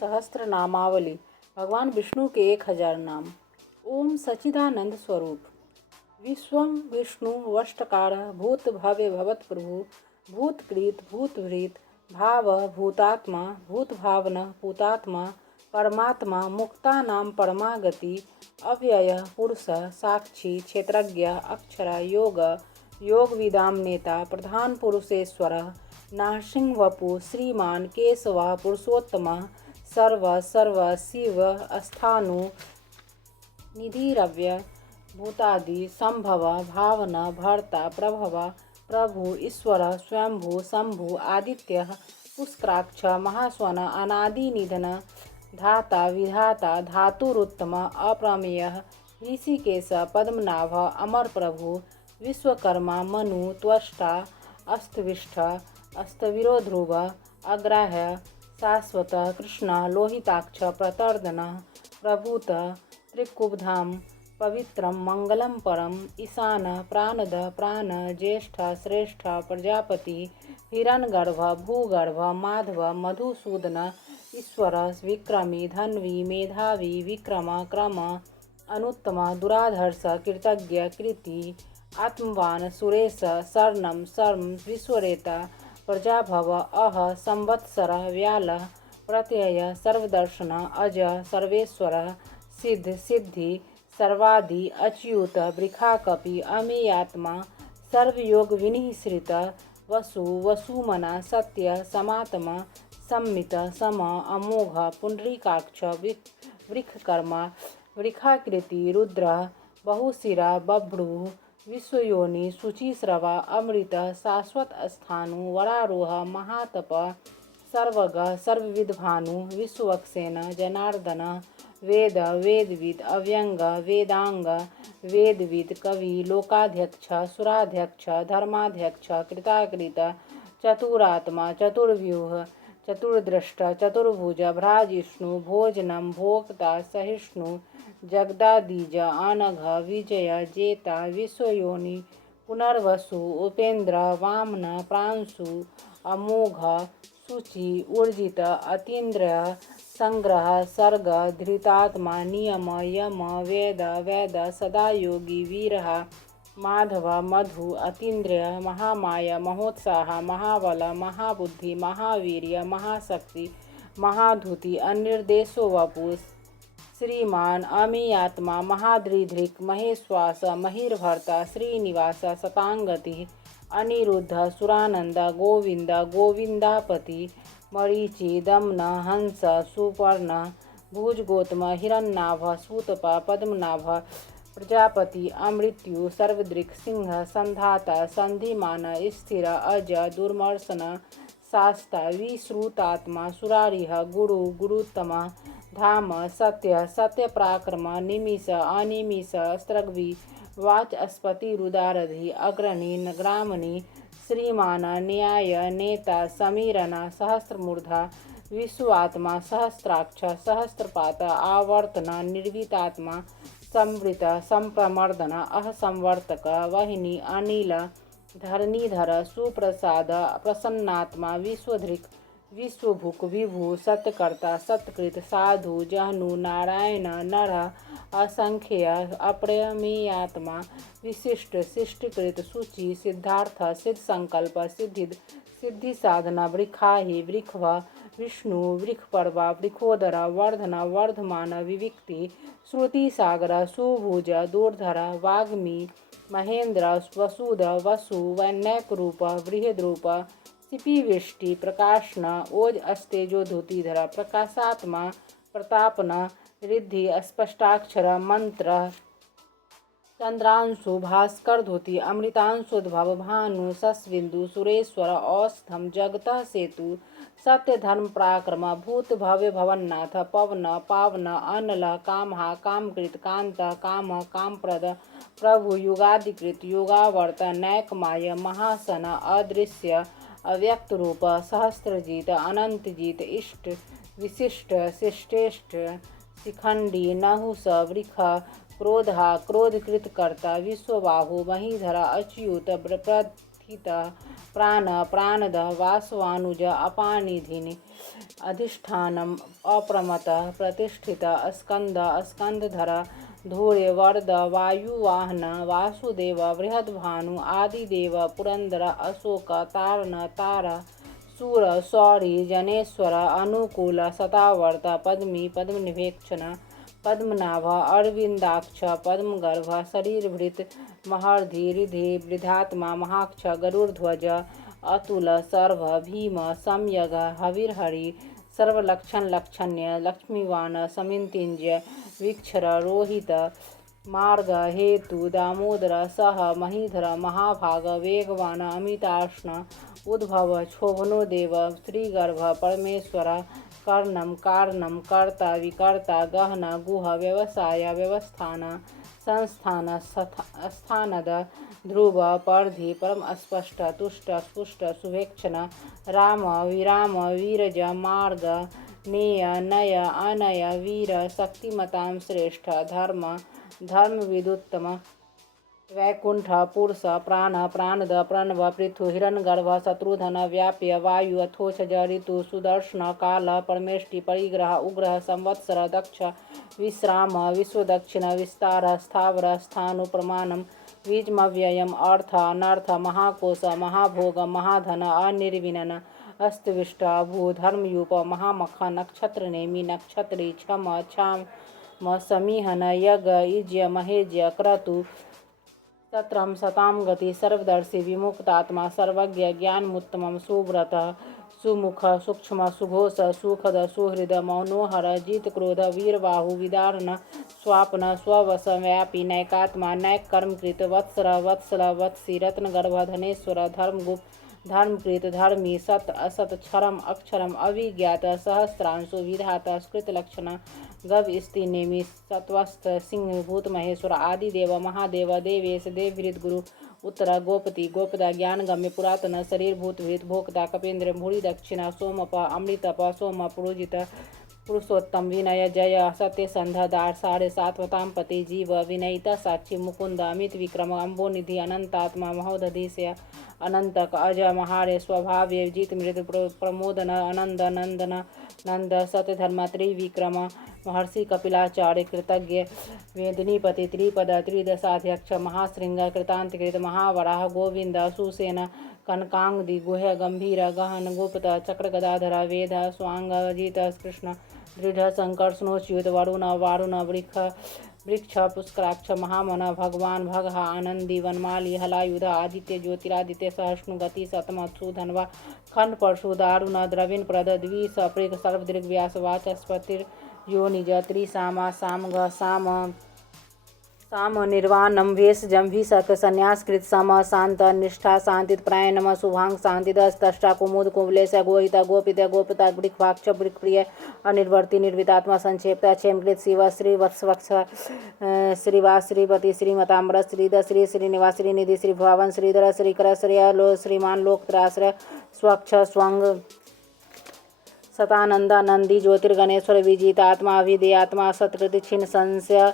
सहस्त्र नामावली। भगवान विष्णु के 1000 नाम। ओम सच्चिदानंद स्वरूप। विश्वम विष्णु वष्टकार भूत भव्य भवत प्रभु भूतकृत भूतभृत भाव भूतात्मा भूत भावन भूतात्मा परमात्मा मुक्ता नाम परमागति अव्यय पुरुष साक्षी क्षेत्रज्ञ अक्षर योग योग विदाम नेता प्रधान पुरुषेश्वर नारसिंह वपु श्रीमान केशव पुरुषोत्तम सर्व सर्व शिव स्थानु निधिरव्य भूतादि संभव भावना भर्ता प्रभव प्रभु ईश्वर स्वयंभू शंभु आदित्य पुष्कराक्ष महास्वन अनादि निधन धाता विधाता धातुरुत्तम अप्रमेय ऋषिकेश पद्मनाभ अमर प्रभु विश्वकर्मा मनु त्वष्टा अस्तविष्ठ अस्तवीरो ध्रुव अग्राह्य शाश्वत कृष्ण लोहिताक्ष प्रतर्दन प्रभूत त्रिकुबधाम पवित्रम मंगलम परम ईशान प्राणद प्राण ज्येष्ठ श्रेष्ठ प्रजापति हिरण्यगर्भ भूगर्भ माधव मधुसूदन ईश्वर विक्रमी धन्वी मेधावी विक्रम क्रम अनुत्तम दुराधर्ष कृतज्ञ कृति आत्मवान सुरेश शरणम शर्म विश्वरेता प्रजाभव अह संवत्सर व्याल प्रत्यय सर्वदर्शन अज सर्वेश्वर सिद्ध सिद्धि सर्वादि अच्युत वृखाकपि अमेयात्मा सर्वयोग विनिश्रित वसु वसुमना सत्य समात्मा सम्मित सम अमोघ पुंडरीकाक्ष वृखकर्मा वृखाकृति रुद्र बहुशिरा बभ्रू विश्वयोनि शुचिश्रवा अमृत शाश्वत स्थानु वरारोह महातप सर्वग सर्वविद्भानु विश्वक्सेन जनार्दन वेद वेदविद अव्यंग वेदांग वेदविद कवि लोकाध्यक्ष सुराध्यक्ष धर्माध्यक्ष कृताकृत चतुरात्मा चतुर्व्यूह चतुर्दृष्ट चतुर्भुज भ्राजिष्णु भोजनम भोक्ता सहिष्णु जगदादीज अनघ विजय जेता विश्वयोनि पुनर्वसु उपेन्द्र वामन प्रांशु अमोघ शुचि ऊर्जित अतीन्द्र संग्रह सर्ग धृतात्मा नियम यम वेद वेद सदा योगी वीर माधव मधु अतीन्द्रिय महामाया महोत्साह महाबल महाबुद्धि महावीर्य महाशक्ति महाधुति अनिर्देशो वपु श्रीमान अमीयात्मा महाद्रिधृक् महेश्वास महिर्भर्ता श्रीनिवास शतांगति अनिरुद्ध सुरानंद गोविंद गोविंदापति मरीचि दमन हंस सुपर्ण भुजगोतम हिरण्नाभ सूतप पद्मनाभ प्रजापति अमृत्यु सर्वदृक् सिंह संधाता संधिमान स्थिर अज दुर्मर्शन शास्ता विश्रुतात्मा सुरारिह गुरु गुरुतम धाम सत्य सत्य पराक्रम निमिष अनिमिष स्त्रग्वी वाचस्पति रुदारधि अग्रणी ग्रामणी श्रीमान न्याय नेता समीरना सहस्रमूर्धा विश्वात्मा सहस्राक्ष सहस्रपात आवर्तन निर्वितात्मा संवृत संप्रमर्दन अहसंवर्तक वहिनी अनिल धरणीधर सुप्रसाद प्रसन्नात्मा विश्वधृक् विश्वभुक विभु सत्यकर्ता सत्कृत साधु जहनु नारायण नर असंख्य अप्रमेयात्मा विशिष्ट शिष्टकृत सूचि सिद्धार्थ सिद्ध संकल्प सिद्धिद सिद्धि साधना वृखाहि वृखभ विष्णु वृखपर्वा वृखोदर वर्धन वर्धमान विविक्ति श्रुति सागर सुभुज दूरधर वाग्मी महेंद्र वसुद वसु वैन्यक रूप बृहद्रूप सिपिविष्टि प्रकाशन ओज अस्तेजो धुतिधर प्रकाशात्मा प्रतापन रिद्धि स्पष्टाक्षर मंत्र चंद्रांशु भास्कर धुति अमृतांशुद्भव भानु सस्विंदु सुरेश्वर औषधम जगत सेतु सत्य धर्म पराक्रम भूत भव्य भवन्नाथ पवन पावन अनल कामहा कामकृत कांत काम कामप्रद प्रभु युगादिकृत युगावर्त नैकमाय महासन अदृश्य अव्यक्त रूप सहस्त्रजीत अनंतजीत इष्ट विशिष्ट शिष्टेष्ट शिखंडी नहुस वृख क्रोधकृत कर्ता विश्वबाहु महीधर अच्युत प्रथित प्राण प्राणदः वासवानुज अपानिधिनि अधिष्ठानम् अप्रमतः प्रतिष्ठितः स्कंद स्कंदधर धूरे वरद वायुवाहन वासुदेव बृहद्भानु आदिदेव पुरंदर अशोक तारण तार सूर सौरी जनेश्वर अनुकूल सतावर्त पद्मी पद्मनिभेक्षण पद्मनाभ अरविंदाक्ष पद्मगर्भ शरीरभृत महर्धि रिधि वृद्धात्मा महाक्ष गरुड़ध्वज अतुल सर्व भीम सम्यग हविर्हरि सर्वलक्षण लक्षण्य लक्ष्मीवान समिंतिंजय वीक्षर रोहित मार्ग हेतु दामोदर सह महीधर महाभाग वेगवान अमिताष्ण उद्भव क्षोभनो देव श्रीगर्भ परमेश्वर कर्णम कारणम कर्ता विकर्ता गहन गुह व्यवसाय व्यवस्थान संस्थान स्थानद ध्रुव परधि परम स्पष्ट तुष्ट स्पुष्ट शुभेक्षण राम विराम वीरज मार्ग नेय नय अनय वीर शक्तिमतां श्रेष्ठ धर्म धर्मविदुत्तम वैकुंठ पुरुष प्राण प्राणद प्रणव पृथु हिरण्यगर्भ शत्रुधन व्याप्य वायु अथोषज ऋतु सुदर्शन काल परमेष्टि परिग्रह उग्रह संवत्सर दक्ष विश्राम विश्वदक्षिण विस्तार स्थावर स्थानु प्रमाणम बीजमव्ययम अर्थ अनर्थ महाकोश महाभोग महाधन अनिर्विनन अस्तविष्ट भू धर्मयूप महामख नक्षत्र नेमि नक्षत्री क्षम क्षाम समीहन यज्ञ इज्य महेज्य क्रतु सत्रम सताम गति सर्वदर्शी विमुक्तात्मा सर्वज्ञ ज्ञानमुत्तमं सुव्रत सुमुख सूक्ष्म सुघोष सुखद सुहृद मनोहर जित क्रोध वीरबाहु विदारण स्वापन स्ववश व्यापी नैकात्मा नैक कर्मकृत वत्सर वत्सल वत्सी रत्नगर्भ धनेश्वर धर्मगुप्त धर्मकृत धर्मी सत असत क्षरम अक्षरम अभिज्ञात सहस्रांशु विधाता स्कृतलक्षण गव नेमि सत्वस्थ सिंह भूत महेश्वर आदिदेव महादेव देवेश देवहृद गुरु उत्तर गोपति गोपदा ज्ञानगम्य पुरातन शरीर भूतभृत भोक्ता कपेन्द्र भूरि दक्षिण सोमप अमृतप सोम पुरोजित पुरुषोत्तम विनय जय सत्यसंध दार साढ़े सात्वताम पति जीव विनयिता साक्षी मुकुंद अमित विक्रम अम्बोनिधि अनंतात्मा महोदधिशय अनंतक अजय महारे स्वभाव्य जित मृत प्रमोदन आनंद नंदन नंद सत्यधर्म त्रिविक्रम महर्षि कपिलाचार्य कृतज्ञ वेदनीपति त्रिपद त्रिदशाध्यक्ष महाशृंग कृतांतकृत महावराह गोविंद सुसेन कनकांगदि गुह्य गंभीर गहन गुप्त चक्र गदाधर वेद स्वांग अजित कृष्ण दृढ़ संकर्षणोच्युत वरुण वारुण वृक्ष पुष्कराक्ष महामन भगवान भगहा आनंदी वनमाली हलायुध आदित्य ज्योतिरादित्य सहिष्णु गति सतम सुधनवा खंड परशु दारुण द्रविण प्रद द्वि सप्रिक सर्वदीर्घ व्यास वाचस्पतिर योनिज त्रिसामा सामग साम निर्वाणम भेषजम भीषक संन्यासकृत सम शांत निष्ठा शांतित प्राय नम शुभांग शांतिदष्टा कुमुद कुवलेश गोहिता गोपित गोपिता वृक्भाक्ष वृक्प्रिय अनिर्वर्ति निर्वितात्मा संक्षेपता क्षेमकृत शिव श्री वत्सवक्ष श्रीवा श्रीपति श्रीमताम्र श्रीद श्री श्रीनिवास श्रीनिधि श्री भवन श्रीधर श्रीकर श्रेय श्रीमान लोकत्राश्रय स्वच्छ स्वंग सतानंदानंदी ज्योतिर्गणेश्वर विजितात्मा अभिधेयात्मा सत्कृति छिन्न संशय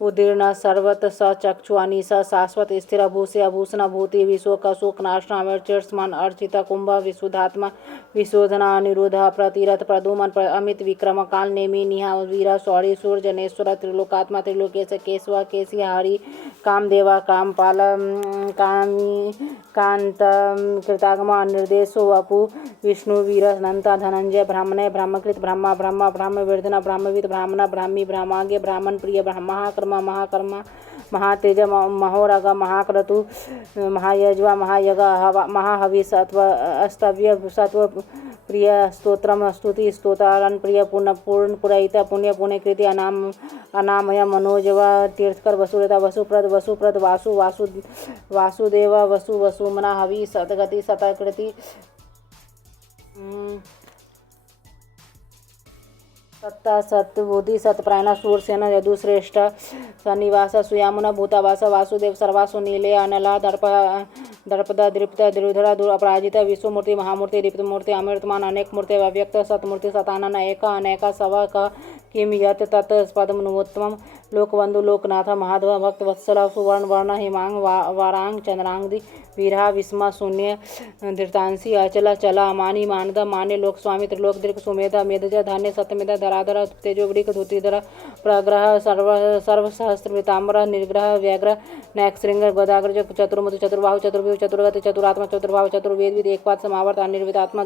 उदीर्ण सर्वत सचक्षु अनिश शाश्वत स्थिर भूषे आभूषण भूति विशोक शोकनाशन अमृतमान अर्चित कुंभ विशुद्धात्मा विशोधना अनिरुद्ध प्रतिरथ प्रदुमन अमित विक्रम काल नेमि निहा वीर शौरी सूर्यजनेश्वर त्रिलोकात्मा त्रिलोकेश केशव केशी हरि कामदेवा कामपाल कामी कांत कृतागमा निर्देशो वपु विष्णु वीर अनंता धनंजय ब्राह्मण ब्राह्मकृत ब्रह्मा ब्रह्मा ब्राह्मवेदना ब्राह्मविद ब्राह्मण ब्राह्मी ब्राह्माग्य ब्राह्मण प्रिय महाकर्म महातेज महोरग महाक्रतु महायज्वा महायग महाहवि सत्व अस्तव्य सत्व प्रिय स्तोत्रम स्तुति स्तोतारण प्रिय पूर्ण पुरहित पुण्य पुण्यकृति अनामय मनोजव तीर्थकर वसुरता वसुप्रद वासुदेव वसुमना हवि सतगति सतकृति सत्ता सत्बुद्धि सत्प्रायण सूरसेन यदुश्रेष्ठ सन्निवास सुयामुन भूतावास वासुदेव सर्वासु नीले अनला दर्पद दृप्त द्रुधर दूर अपराजित विश्वमूर्ति महामूर्ति दीप्तमूर्ति अमृतमान अनेक मूर्ति अव्यक्त सतमूर्ति सतानन एक अनेक सव किम यत तत् पद्मोत्तम लोकबंधु लोकनाथ महाधव भक्त वत्सल सुवर्ण वर्ण हिमांग वारांग चंद्रांगदी वीरहा विस्मा शून्य धृतांसी अचला चला मानी मानदा मान्य लोक स्वामी त्रिलोक दीर्घ सुमेधा मेधजा धान्य सत्यमेधा धराधर तेजोवृक धुतिधर प्रग्रह सर्व सहस्त्र पीताम्बर निर्ग्रह व्याघ्र नैकशृंग गदाग्रज चतुर्मुख चतुर्बाहु चतुर्व्यूह चतुर्गत चतुरात्मा चतुर्भाव चतुर्वेद एकपाद समावर्त अनिर्वितात्मा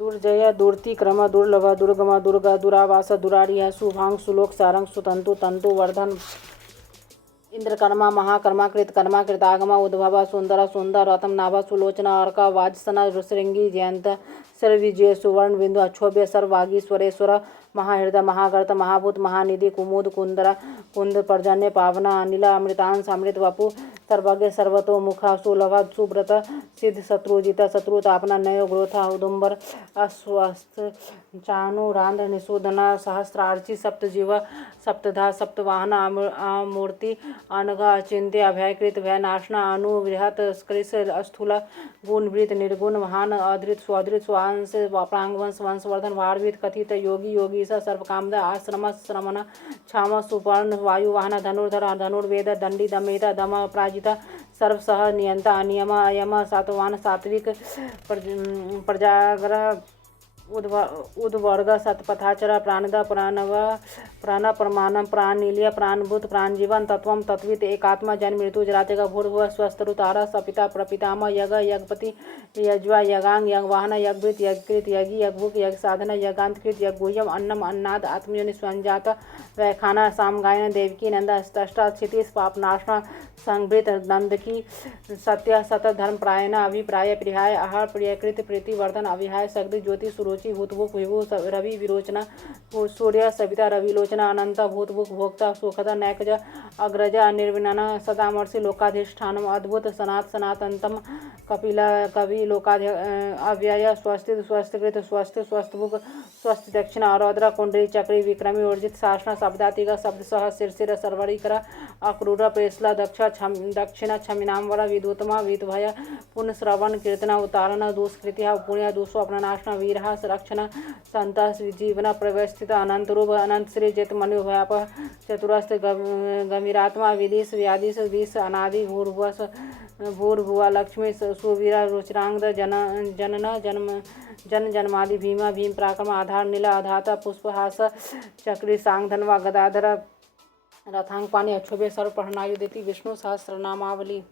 दुर्जय दुर्तिक्रम दुर्लभ दुर्गम दुर्गा दुरावास दुरारिह शुभांग सुलोक सारंग सुतंतु तंतु वर्धन इंद्रकर्मा महाकर्मा कृतकर्मा कृतागमा उद्भव सुंदर सुंदर रतम नाभा सुलोचना अर्का वाजसना श्रृंगी जयंत सर्वविजय सुवर्ण बिंदु अक्षोभ्य सर्वागीश्वरेश्वर महाहृदय महागर्त महाभूत महानिधि कुमुद कुंद पर्जन्य पावना अनिल अमृतांश अमृत वपु सर्वज्ञ सर्वतोमुखा सुलभ सुब्रत सिद्ध शत्रुजित शत्रुतापना नयो ग्रोथा उदुम्बर अस्वस्थ चाणुरांध निशूदना सहस्रार्ची सप्तजीव सप्तधा सप्तवाहन मूर्ति अनघ अचिंत्य अभयकृत भयनाशना अनुबृहत कृष स्थूल गुणवृत निर्गुण महान अधृत स्वधृत स्वांश प्रांगवंश वंशवर्धन भारवीत कथित योगी योगी सर्वकामद आश्रम श्रमण क्षाम सुपर्ण वायुवाहन धनुर्धर धनुर्वेद दंडी दमेता दम अपराजित सर्वसह नियंता अनियम अयम सातवान सात्विक प्रजाग्रह उद्वर्ग सतपथाचर प्राणद प्राण प्रमाण प्राणिलीय प्राणभूत प्राणजीवन तत्व तत्वित एकात्मा जन्म मृत्यु जरातेगा भूर्भुव स्वस्थरुतारा सपिता प्रपितामह यग यगपति यज्वा यगांग यगवाहन यज्ञृत यज्ञकृत यज्ञ यज्ञभुक यज्ञ साधन यज्ञांतकृत यज्ञगुह्यम अन्नम अन्नाद आत्मजनि स्वंजात वैखाना सामगायन देवकी नंद अष्टा क्षितिश पापनाशना संभृत नंदकी सत्य सत धर्म प्रायण अभिप्राय प्रियाय आहार प्रियकृत प्रीतिवर्धन अविहाय सगद ज्योति सुरुचि भूतभुक विभु रवि विरोचना सूर्य सविता रविलोचना अनंत भूतभुक भोक्ता सुखद नैकज अग्रज निर्विनन सदामर्षि लोकाधिष्ठानम अद्भुत सनातनतम कपिल कवि लोकाधि अव्यय स्वस्ति स्वस्तिकृत स्वस्ति स्वस्थभुक स्वस्ति दक्षिण अरौद्र कुंडली चक्री विक्रमी ऊर्जित शासन शब्दातिग शब्द सह शिरशिर सर्वरीकर अक्रूर प्रेसला दक्षिण क्षमिनाम्बर विदुतमा वितभय पुनश्रवण कीर्तन उतारण दुष्कृत्या पुण्य दुष्व अपनाशना वीरहा रक्षण संत जीवन प्रवस्थित अनंत रूप अनंत श्री जित मनुभयाप चतुरस्थ गंभीरात्मा विदिश व्यादिश दिश अनादि भूर्भुवा लक्ष्मी सुवीरा रुचिरांग जन जन्मादि भीमा भीम पराक्रम आधार नीला आधाता पुष्पहास चक्री सांग धनवा गदाधर रथांग पानी अक्षोभ्य सर्व पढ़नायु देती विष्णु सहस्रनामावली।